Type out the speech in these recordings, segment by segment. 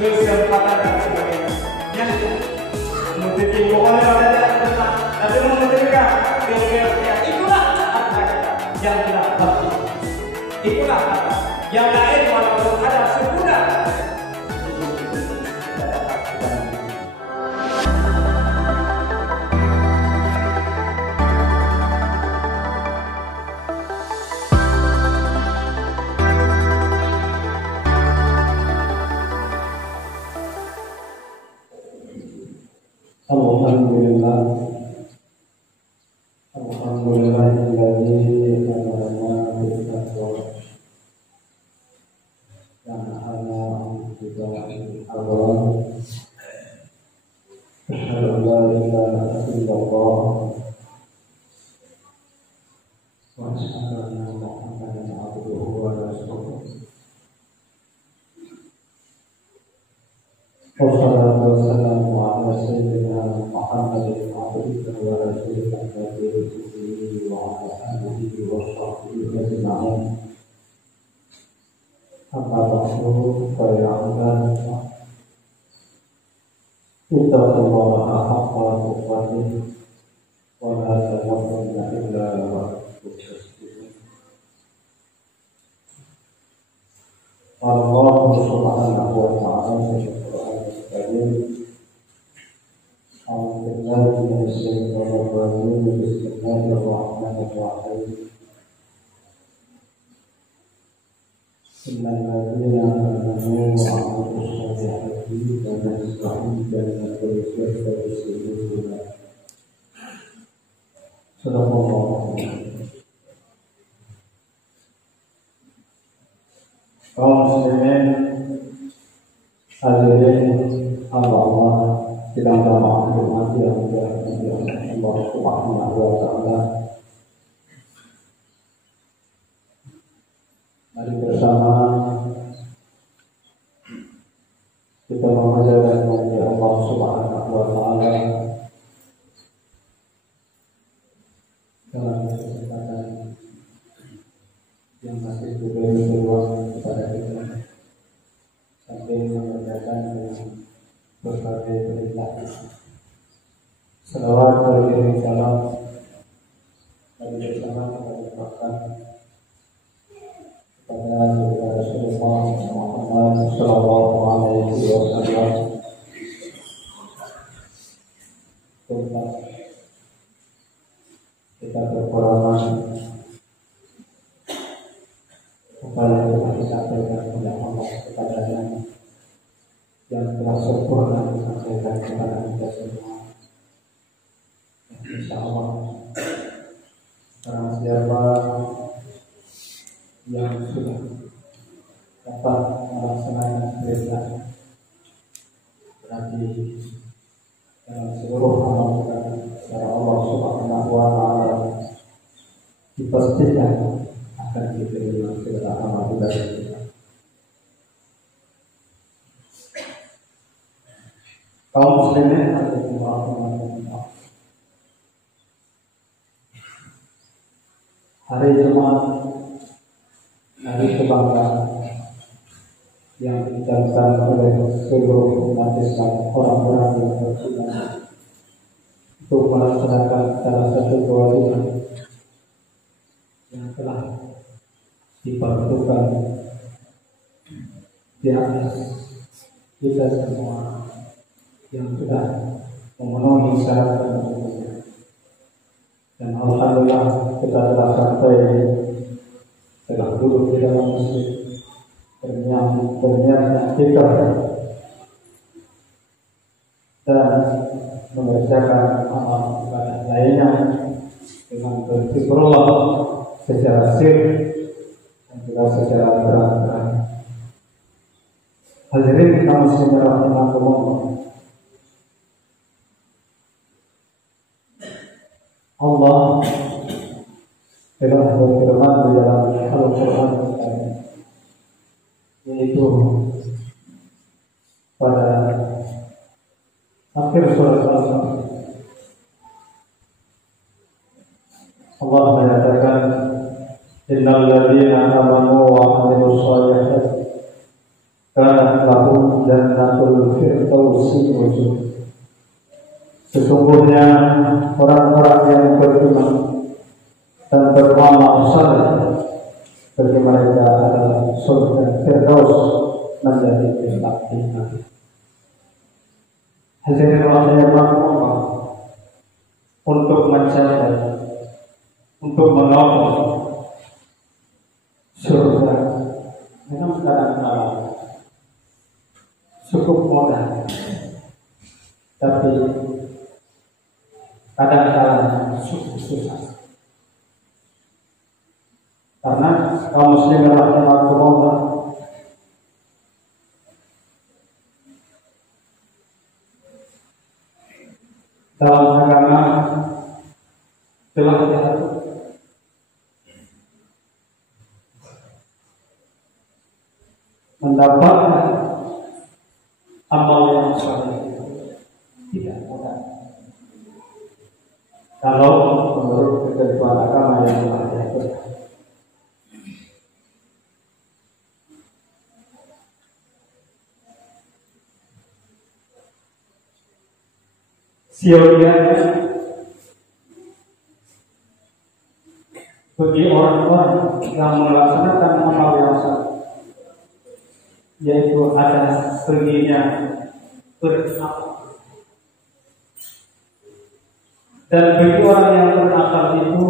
kesempatan dan sebagainya. Yang menutupi pokoknya ada tentang tapi menunjukkan kira-kira itulah kata yang tidak pasti. Itulah kata yang lain walaupun ada sebulan. Alhamdulillah alladzi amarna bil taqwa dan hana juga awal asyhadu an la ilaha illallah wa asyhadu anna muhammadan abduhu wa rasuluh. Wassalatu wassalamu ala sayyidina Muhammadin abdihi wa rasulihi wa ala alihi wa sahbihi ajma'in. Amma ba'du fa ya ibadallah ittaqullaha haqqa tuqatih wa la tamutunna illa wa antum muslimun. Allah subhanahu wa ta'ala kaum muslimin hadirin Allah sedang dalam hormati Allah Subhanahu wa ta'ala. Mari bersama kita mengajarkan kepada Allah Subhanahu wa ta'ala dalam kesempatan yang masih diberi peluang kepada kita sambil mengerjakan berbagai perintah. Salawat beriring salam dari bersama kita limpahkan kepada Rasulullah Muhammad sallallahu alaihi wasallam tentang kita kekurangan apa yang telah disampaikan oleh Allah kepadanya yang telah sempurna disampaikan kepada kita semua. Insya Allah barang siapa yang sudah dapat melaksanakan perintah berarti dalam seluruh amal kita kepada Allah Subhanahu wa ta'ala dipastikan akan diterima segala amal ibadah kita. Kaum muslimin rahimahumullah, hari Jumat, hari kebanggaan yang dijalankan oleh seluruh umat Islam, orang-orang yang beriman untuk melaksanakan salah satu kewajiban yang telah diperlukan di atas kita semua yang sudah memenuhi syarat dan syaratnya. Dan alhamdulillah kita telah sampai, telah duduk di dalam masjid berniat fikir dan mengerjakan amal ibadah lainnya dengan berzikrullah secara sir dan juga secara terang-terang. Hadirin kaum muslimin rahimakumullah, Allah telah berfirman di dalam Al-Quran, yaitu pada akhir surat Al-Qamar, Allah menyatakan, Innal ladzina amanu wa 'amilus shalihati kanat lahum jannatul firdausi wujud. Sesungguhnya orang-orang yang beriman dan beramal saleh bagi mereka adalah surga firdaus menjadi tempat tinggal. Hadirin rahimahullah, untuk mencapai, untuk menolong surga memang kadang-kadang cukup mudah, tapi kadang-kadang cukup susah. Karena kaum muslimin rahimahullah, dalam agama telah diatur mendapatkan amal yang saleh tidak mudah. Kalau menurut ketentuan agama yang telah diatur. Siogianya bagi orang-orang yang melaksanakan amal yang saleh, yaitu ada perginya beramal. Dan bagi orang yang berakal itu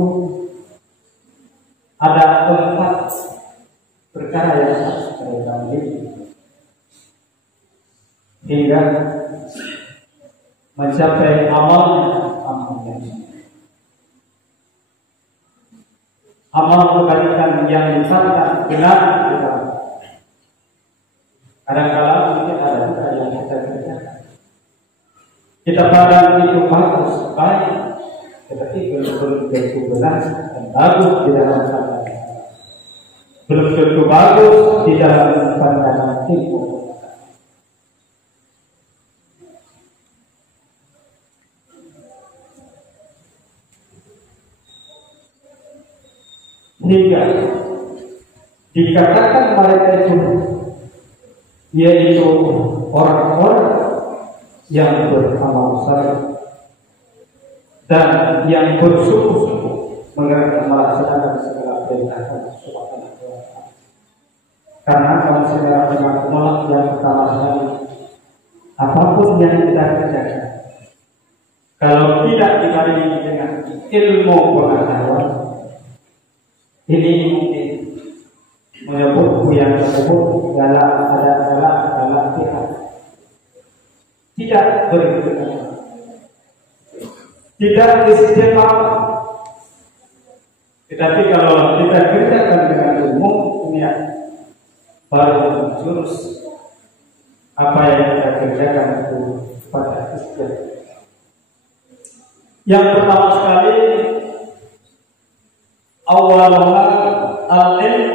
ada tempat perkara yang harus mereka miliki hingga mencapai amalnya. Amal kebaikan yang disangka benar kita. Kadang-kadang mungkin ada juga yang kita kerjakan. Kita pandang itu bagus, baik, tetapi belum tentu benar dan bagus di dalam pandangan. Belum tentu bagus di dalam pandangan ilmu. Hingga dikatakan mereka itu yaitu orang-orang yang beramal saleh dan yang bersungguh-sungguh melaksanakan segala perintah Allah Subhanahu wa Ta'ala. Karena kalau segala perintah yang pertama sekali, apapun yang kita kerjakan, kalau tidak dibarengi dengan ilmu pengetahuan, ini mungkin menyebut yang tersebut dalam pihak tidak berkenan, tidak istimewa. Tetapi kalau kita kerjakan dengan ilmu, niat baru jurus apa yang kita kerjakan itu pada istimewa. Yang pertama sekali, awalnya al-ilm.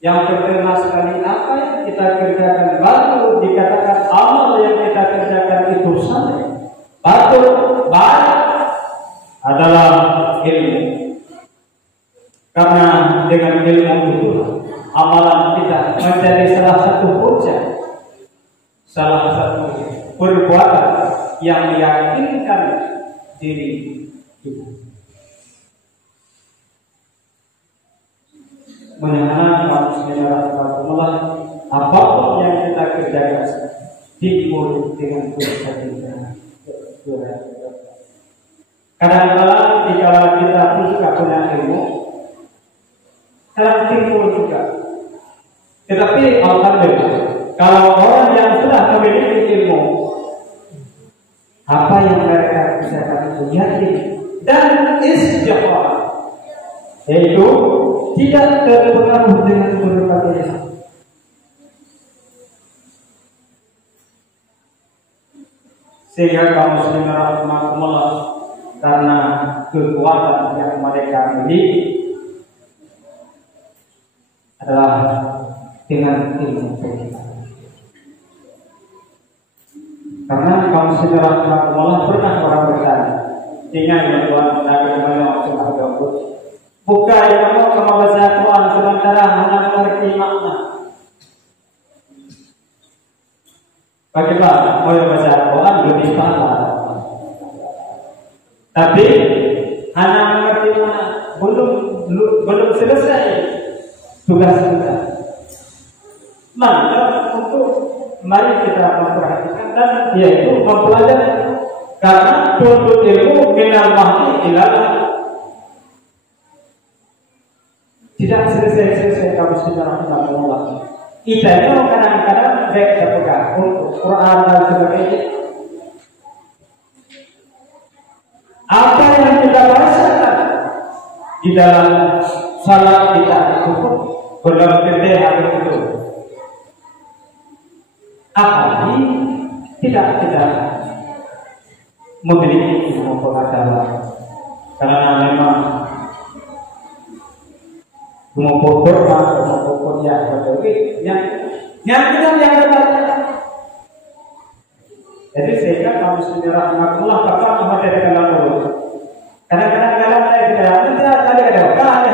Yang pertama sekali, apa yang kita kerjakan baru dikatakan amal yang kita kerjakan itu saleh, batul, baik adalah ilmu. Karena dengan ilmu itu amalan kita menjadi salah satu hujjah, salah satu perbuatan yang meyakinkan diri kita. Menahan manusia rahmatullah, apapun yang kita kerjakan diikuti dengan kesabaran. Kadang-kadang jika kita tidak punya ilmu, kadang timbul juga. Tetapi alhamdulillah, kalau orang yang sudah memiliki ilmu, apa yang mereka bisa yakin dan istiqamah, yaitu tidak terpengaruh dengan berbagai hal. Sehingga kaum muslimin rahimahumullah, karena kekuatan yang mereka miliki adalah dengan ilmu pengetahuan. Karena kaum muslimin rahimahumullah pernah orang bertanya, ingat ya Tuhan, Nabi Muhammad SAW, buka yang mau membaca Quran sementara hanya mengerti makna. Bagaimana? Mau baca Quran lebih pahala. Tapi anak mengerti belum selesai tugas kita. Maka untuk mari kita memperhatikan dan yaitu mempelajari, karena tuntut ilmu minal mahdi ilal tidak selesai kamu sudah rahimahullah. Kita itu kadang-kadang baik terpegang untuk Quran dan sebagainya. Apa yang kita bahasakan di dalam salat kita itu belum tentu harus itu. Apalagi tidak memiliki ilmu pengetahuan, karena memang mau berdoa, mau kuliah, yang ada. Jadi sehingga kamu sendiri rahmatullah kata kepada dalam mulut. Kadang-kadang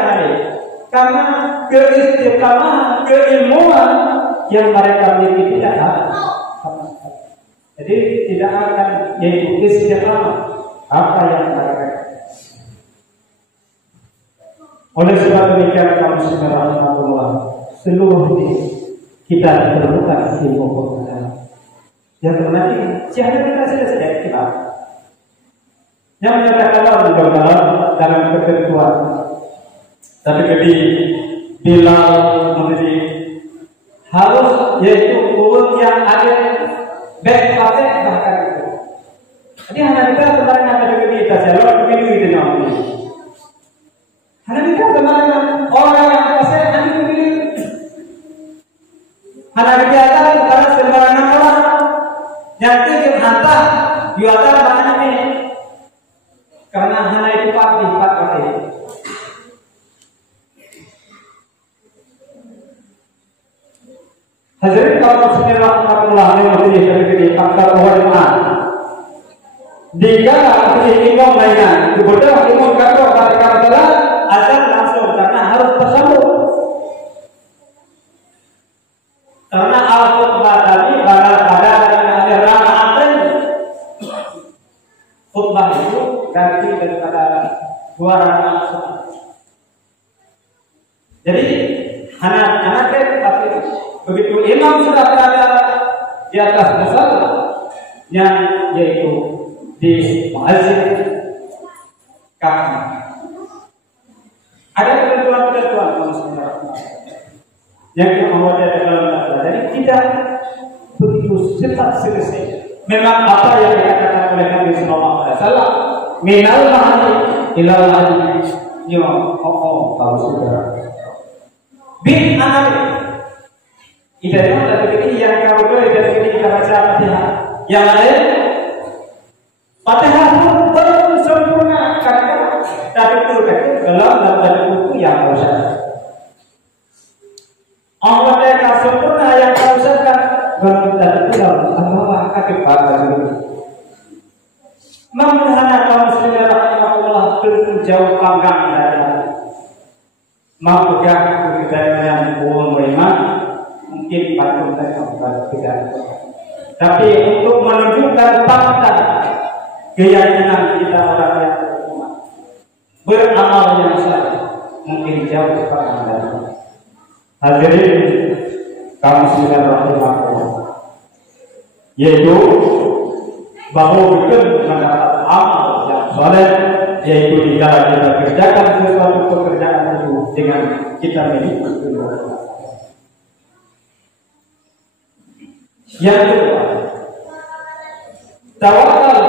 kali karena keistiqamahan, keilmuan yang mereka miliki tidak ada. Jadi tidak akan yaitu istiqamah apa yang mereka. Oleh sebab demikian kamu sendiri rahmatullah, seluruh kita diperlukan ilmu pengetahuan. Yang berarti siapa kita sudah kita yang menyatakan dalam ketentuan. Tapi bila menjadi harus yaitu urut yang ada baik pakai bahkan itu. Jadi hanya kita kemarin ada kita jalur pemilu itu namanya. Hanya kita kemarin orang yang pakai nanti pemilu. Hanya kita karena sembarangan orang yang itu hantar jualan mana ini karena hanya itu pakai. Hadirin kaum muslimin rahmatullah alaihi faktor wajibah. Jika imam mainan, kemudian imam kata kata azan langsung karena harus tersambung. Karena al-khutbah tadi pada rakaat khutbah itu ganti daripada dua rakaat. Jadi anak tapi begitu imam sudah berada di atas musallah yang yaitu di muazzin kaki. Ada ketentuan yang kemudian dalam jadi tidak begitu cepat selesai. Memang apa yang dikatakan oleh Nabi Sallallahu Alaihi Wasallam, minal mahdi ilal mahdi. Yo, kalau sudah bin anak. Kita ada begini yang kau boleh dari begini kita baca Fatihah. Yang lain Fatihah pun belum sempurna karena tapi itu belum dalam buku yang kau usahakan. Allah mereka sempurna yang kau usahakan belum dalam Allah akan pada dulu. Memahana kaum muslimin rahimahullah jauh panggang dari memegang kebenaran umum beriman. Mungkin patut tidak. Tapi untuk menunjukkan fakta keyakinan kita orang yang beramal yang salah mungkin jauh dari. Hadirin kaum muslimin rahimahullah, yaitu bahwa betul mendapat amal yang soleh, yaitu di dalam kita kerjakan sesuatu pekerjaan itu dengan kita memiliki keluarga. Yang kedua, tawakal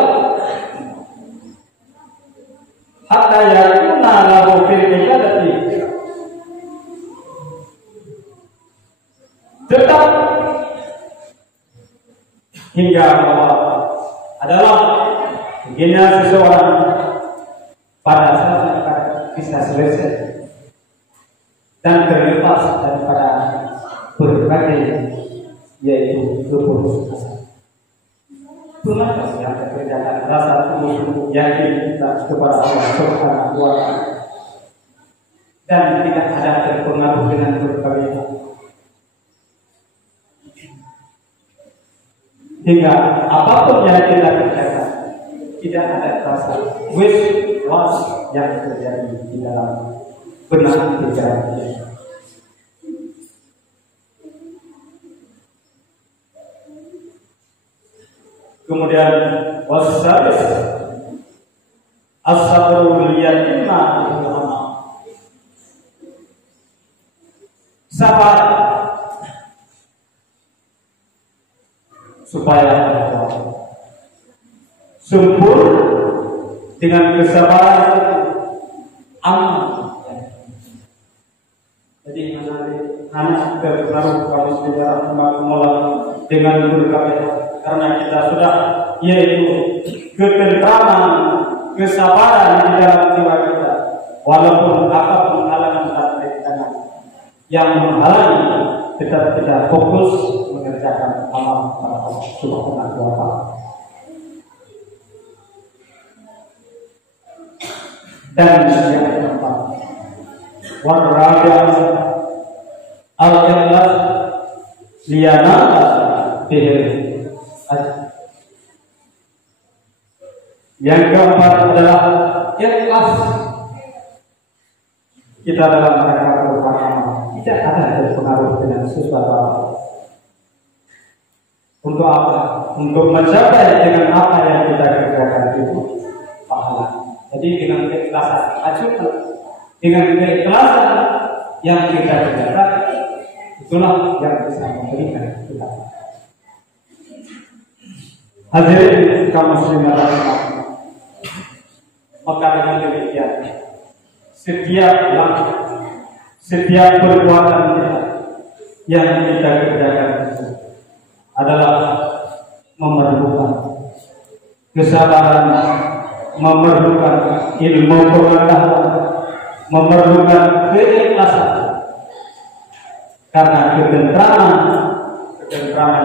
hatta yakuna lahu fil ibadati, tetap hingga bahwa adalah hingga seseorang pada saat bisa selesai dan terlepas daripada berbagai yaitu keputus asa. Itulah yang terkerjakan rasa tulus yakin kita kepada Allah Subhanahu wa Ta'ala dan tidak ada terpengaruh dengan berbagai hal. hingga apapun yang kita kerjakan tidak ada rasa was yang terjadi di dalam benak pikiran kita. Kemudian wasalis as-sabru liyatimma al-amal. Sabar supaya sempurna dengan kesabaran amal. Jadi anak terpengaruh kamu sejarah mulai dengan berbagai karena kita sudah yaitu ketentraman, kesabaran di dalam jiwa kita, walaupun apapun halangan dan rintangan yang menghalangi, tetap kita fokus mengerjakan amal pada Allah Subhanahu wa Ta'ala. Dan yang keempat, warabi'ah al-ikhlas liyanala bihi. Yang keempat adalah ikhlas kita dalam mereka berupaya tidak ada berpengaruh dengan sesuatu. Untuk apa? Untuk mencapai dengan apa yang kita kerjakan itu pahala. Jadi dengan keikhlasan ajukan, dengan keikhlasan yang kita kerjakan itulah yang bisa memberikan kita. Hadirin kaum muslimin rahimahullah. Maka dengan demikian setiap langkah, setiap perbuatan kita yang kita kerjakan adalah memerlukan kesabaran, memerlukan ilmu pengetahuan, memerlukan keikhlasan. Karena ketentraman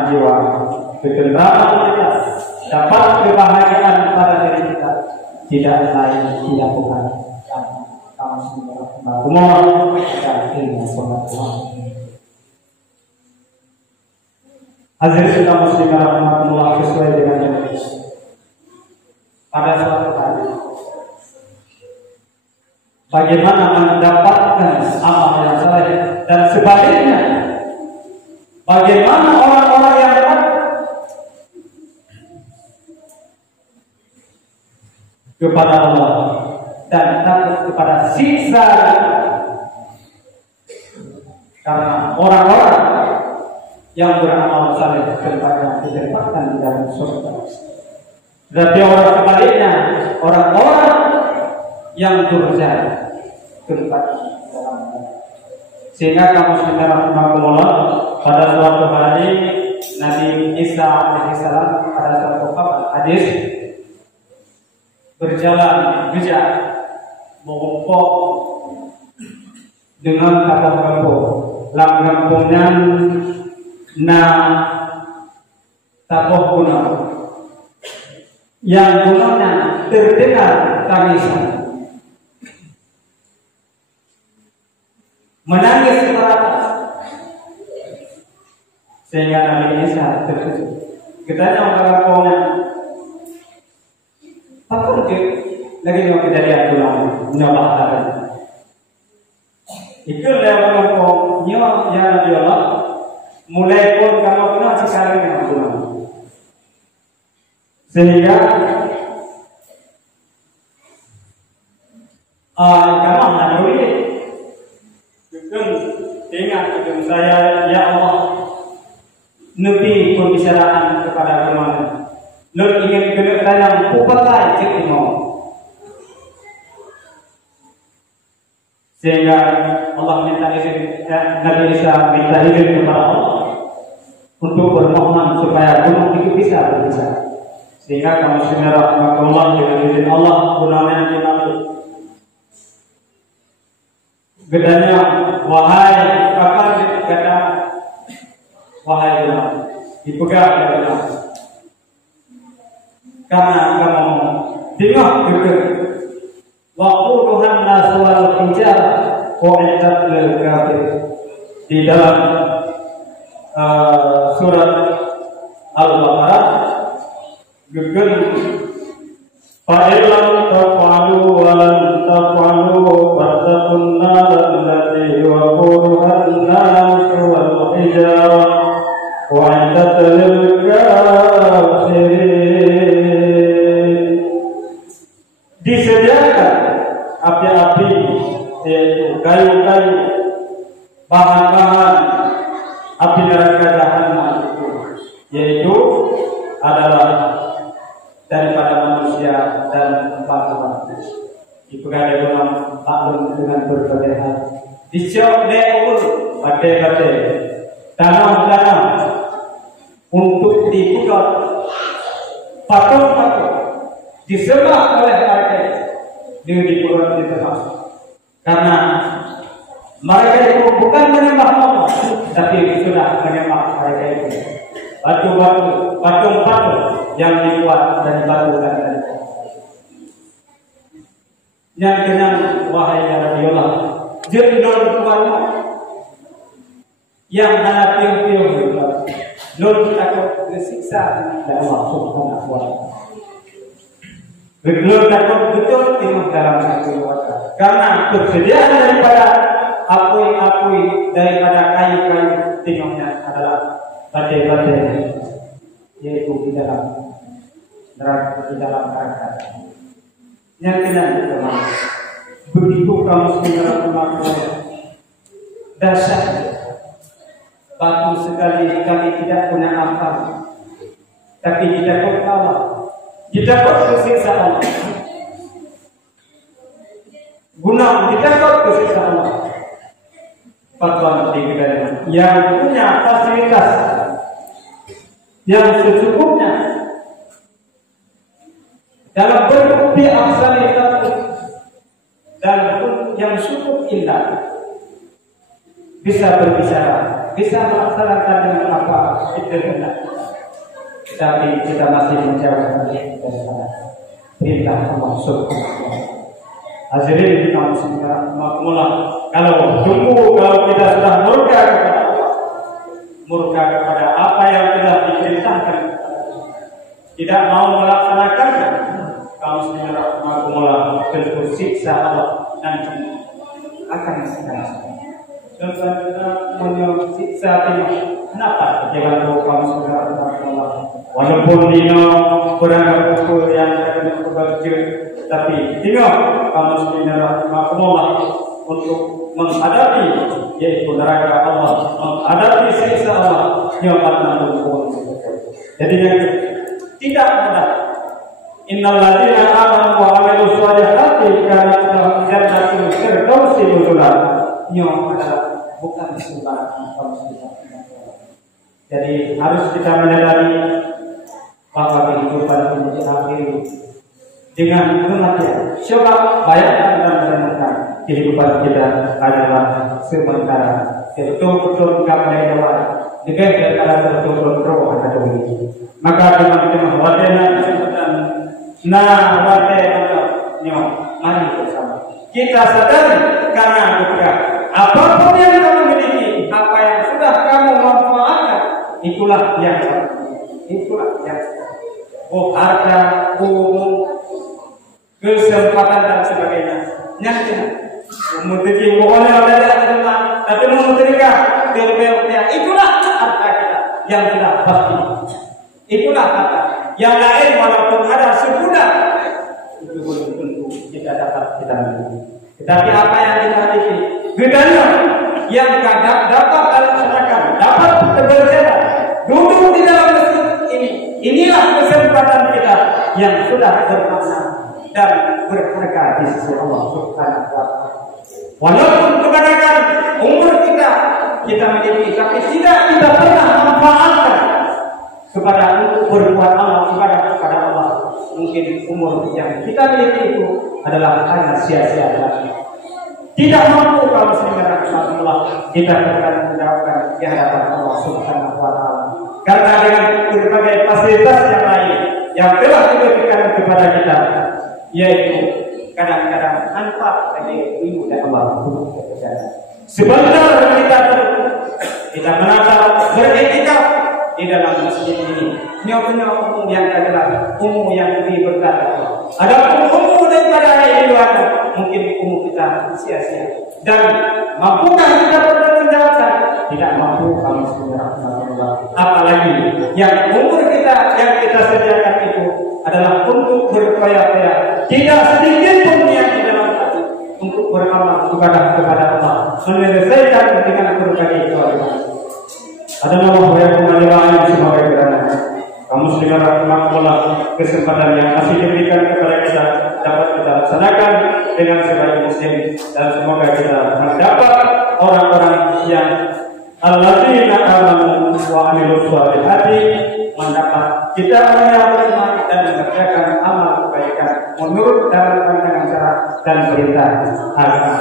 jiwa, ketentraman kita dapat kebahagiaan pada diri kita tidak lain dilakukan kamu semua dan ilmu pengetahuan. Hadirin kaum muslimin rahimahullah, sesuai dengan yang pada suatu hari bagaimana mendapatkan amal yang saleh, dan sebaliknya bagaimana orang-orang yang dapat kepada Allah dan takut kepada siksa. Karena orang-orang yang beramal saleh tempatnya ditempatkan di dalam surga. Berarti orang sebaliknya, orang-orang yang durjana tempatnya dalam neraka. Sehingga kamu sudah rahimahullah, pada suatu hari Nabi Isa alaihissalam pada suatu hadis berjalan bijak mengumpul dengan kata kampung langgampungan na tapoh gunung yang gunungnya terdengar tangisan, menangis teratas, sehingga Nabi Isa terkejut. Kita orang kampungnya takut lagi mau kejadian ulang nyoba tadi. Itu lewat kampung nyoba yang Nabi Allah mulai pun kamu kena sekali dengan ulang. Sehingga kamu Nabi ingat dengan saya, ya Allah, Nabi pembicaraan kepada kemana? Nur ingin kena dalam upatai cekimo. Sehingga Allah minta izin, Nabi Isa minta izin kepada Allah untuk bermohon supaya gunung itu bisa berbicara. Sehingga kamu semerah Allah dengan izin Allah gunungnya dimaksud. Bedanya wahai kakak kata wahai gunung dipegang gunung. Karena kamu tengok juga waktu Tuhan naswal hijab komentar kafir di dalam surat Al-Baqarah وأعدت للكافرين. Disediakan api-api, yaitu kayu-kayu, bahan-bahan api neraka jahanam itu, yaitu adalah daripada manusia dan batu. Dipegang dalam taklum dengan berbagai hal. Disiap leul batai-batai, tanam-tanam untuk dibuka patung-patung disembah oleh mereka di Quran ditermas. Karena mereka itu bukan menyembah Allah, tapi sudah menyembah mereka itu batu-batu, patung-patung yang dibuat dari batu dan dari yang kenal wahai ya Rabbiullah, jendol tuanmu yang anak piu-piu nur takut disiksa oleh Allah Subhanahu wa ta'ala. Nur takut betul timah dalam hati kita, karena persediaan daripada apui-apui daripada kayu-kayu timahnya adalah batai-batai, yaitu di dalam neraka, di dalam neraka. Yang kenal teman, begitu kamu segera melakukan dasar batu sekali kami tidak punya apa, tapi ditakut Allah, ditakut kesiksa Allah, guna ditakut kesiksa Allah. Fatwa di negara yang punya fasilitas yang secukupnya dalam bentuk biaksanitas dalam bentuk yang cukup indah, bisa berbicara, bisa melaksanakan dengan apa itu hendak, tapi kita masih menjauh dari perintah Allah Subhanahu wa ta'ala. Hadirin kaum sekalian, kalau kita sudah murka kepada Allah, murka kepada apa yang telah diperintahkan, tidak mau melaksanakannya, kaum sekalian, tentu siksa Allah nanti akan sekali. Contohnya siksa timah. Kenapa? Jangan kaum sekalian, walaupun dino beranggap pukul yang akan bekerja, tapi tinggal kamu sebenarnya untuk menghadapi yaitu neraka Allah, menghadapi siksa Allah yang akan menunggu. Jadi yang tidak mudah. Innal ladzina amanu wa 'amilus shalihati kanat lahum jannatul firdausi nuzula. Yang adalah bukan sembarang kaum. Jadi harus kita menyadari bahwa kehidupan ini diakhiri dengan kematian. Coba bayangkan dan renungkan, kehidupan kita adalah sementara. Betul-betul kapai doa, dengan kata betul-betul roh ada ini. Maka teman-teman wadena kesempatan, mari bersama. Kita sadari karena juga apapun yang kamu miliki, apa yang sudah kamu manfaatkan, itulah yang harta, umum, kesempatan dan sebagainya. Nyata, memutiki pokoknya ada tentang, tapi memutika kebebasan. Itulah harta kita yang sudah pasti. Itulah harta. Yang lain walaupun ada sebulan, itu belum tentu kita dapat kita miliki. Tetapi apa yang kita miliki, bedanya yang dapat laksanakan, dapat berjalan, duduk di dalam masjid ini. Inilah kesempatan kita yang sudah bermakna dan berharga di sisi Allah Subhanahu wa ta'ala. Walaupun kebanyakan umur kita miliki, tapi tidak kita pernah manfaatkan kepada untuk berbuat amal ibadah kepada Allah. Mungkin umur yang kita miliki itu adalah hanya sia-sia lagi. Tidak mampu kalau sebenarnya Allah kita akan mendapatkan di hadapan Allah Subhanahu wa ta'ala. Karena dengan berbagai fasilitas yang lain yang telah diberikan kepada kita, yaitu kadang-kadang manfaat bagi ibu dan Allah. Sebentar kita menata beriktikaf di dalam masjid ini. Nyonya umum yang adalah umum yang diberkati. Ada umum daripada di luar, mungkin umum kita sia-sia. Dan mampukah kita bertanggungjawabkan? Tidak mampu, kami sudah apalagi yang umur kita yang kita sediakan itu adalah untuk berupaya-upaya, tidak sedikit pun yang di dalam hati untuk beramal kepada Allah, menyelesaikan dengan berbagai kewajiban. Adalah yang kembali lain sebagai kerana kamu sedang rahmatullah, kesempatan yang masih diberikan kepada kita dapat kita laksanakan dengan sebaik muslim, dan semoga kita mendapat orang-orang yang alladzina amanu wa amilus sholihati, mendapat kita yang beriman dan mengerjakan amal kebaikan menurut dalam pandangan cara dan perintah agama.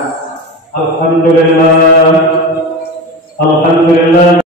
Alhamdulillah.